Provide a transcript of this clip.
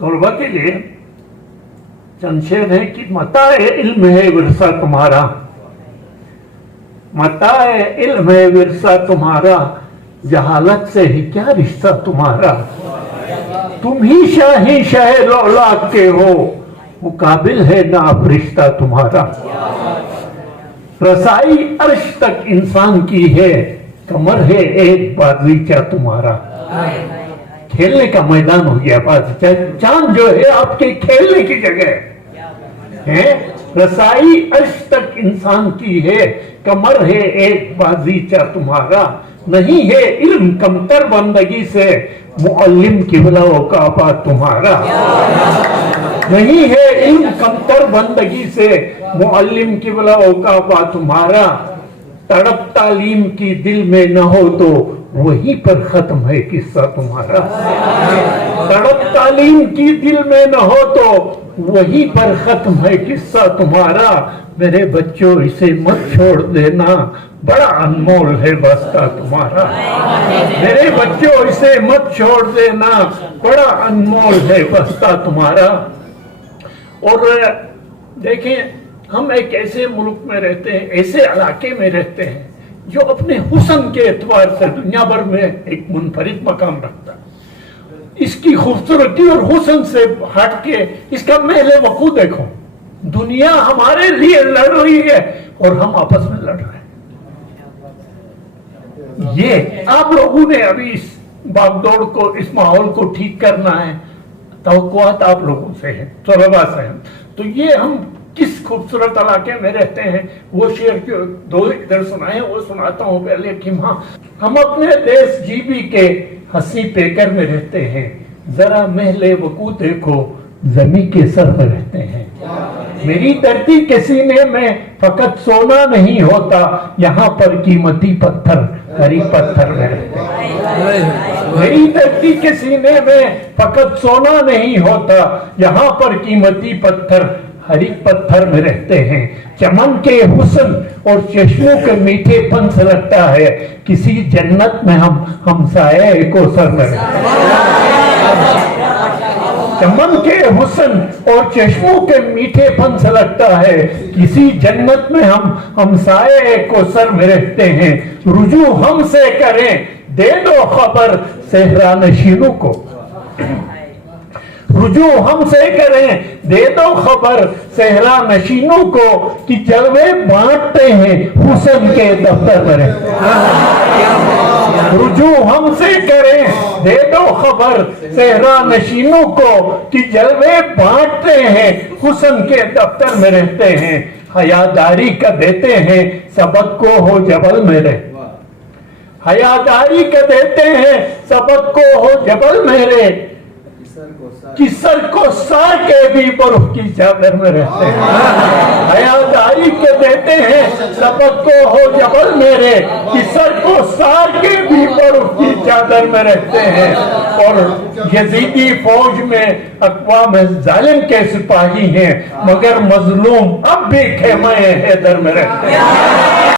طلبہ کے لیے چند شعر ہے کہ متاع علم ہے ورثہ تمہارا، متاع علم ہے ورثہ تمہارا، جہالت سے ہی کیا رشتہ تمہارا، تم ہی شاہی شہر اولاد کے ہو، مقابل ہے ناپ رشتہ تمہارا، رسائی عرش تک انسان کی ہے، کمر ہے ایک بازیچہ تمہارا۔ کھیلنے کا میدان ہو گیا بازیچہ، چاند جو ہے آپ کے کھیلنے کی جگہ ہے، رسائی عرش تک انسان کی ہے، کمر ہے ایک بازیچہ تمہارا، نہیں ہے علم کمتر بندگی سے، معلم قبلہ و کعبہ تمہارا، نہیں ہے علم کمتر بندگی سے، معلم قبلہ و کعبہ تمہارا، تڑپ تعلیم کی دل میں نہ ہو تو وہی پر ختم ہے قصہ تمہارا، تڑپ تعلیم کی دل میں نہ ہو تو وہی پر ختم ہے قصہ تمہارا، میرے بچوں اسے مت چھوڑ دینا، بڑا انمول ہے واسطہ تمہارا، میرے بچوں اسے مت چھوڑ دینا، بڑا انمول ہے واسطہ تمہارا۔ اور دیکھیں ہم ایک ایسے ملک میں رہتے ہیں، ایسے علاقے میں رہتے ہیں جو اپنے حسن کے اعتبار سے دنیا بھر میں ایک منفرد مقام رکھتا ہے، اس کی خوبصورتی اور حسن سے ہٹ کے اس کا محل وقوع دیکھو، دنیا ہمارے لیے لڑ رہی ہے اور ہم آپس میں لڑ رہے ہیں۔ یہ آپ لوگوں نے ابھی اس باغ دوڑ کو، اس ماحول کو ٹھیک کرنا ہے، توقعات آپ لوگوں سے ہیں، طلباء سے ہیں، تو یہ ہم کس خوبصورت علاقے میں رہتے ہیں، وہ شعر کے دو ادھر سنائے، وہ سناتا ہوں پہلے کہ ہم اپنے دیس جی بی کے ہنسی پیکر میں رہتے ہیں، ذرا محل وقوع دیکھو زمین کے سر میں رہتے ہیں، میری دھرتی کے سینے میں فقط سونا نہیں ہوتا، یہاں پر قیمتی پتھر ہری پتھر میں رہتے ہیں، میری دھرتی کے سینے میں فقط سونا نہیں ہوتا، یہاں پر قیمتی پتھر ہری پتھر میں رہتے ہیں، چمن کے حسن اور چشموں کے میٹھے پن سے لگتا ہے کسی جنت میں ہم ہمسایہ کو سر میں رہتے ہیں، چمن کے حسن اور چشموں کے میٹھے پن سے لگتا ہے کسی جنت میں ہم ہمسایہ کو سر میں رہتے ہیں، رجوع ہم سے کریں دے دو خبر صحرا نشینوں کو، رجوع ہم سے کریں دے دو خبر صحرا نشینوں کو، کہ جلوے بانٹتے ہیں حسن کے دفتر میں رہتے ہیں، رجوع ہم سے کریں دے دو خبر صحرا نشینوں کو، کہ جلوے بانٹتے ہیں حسن کے دفتر میں رہتے ہیں، حیاداری کا دیتے ہیں سبق کو ہو جبل میں رہتے، حیاداری کا دیتے ہیں سبق کو ہو جبل میرے، کہ سر کو سار کے بھی برف کی چادر میں رہتے ہیں، حیاداری کے دیتے ہیں سبق کو ہو جبل میرے، کہ سر کو سار کے بھی برف کی چادر میں رہتے ہیں، اور یزیدی فوج میں اقوام ظالم کے سپاہی ہیں، مگر مظلوم اب بھی خیمہ حیدر میں رہتے ہیں۔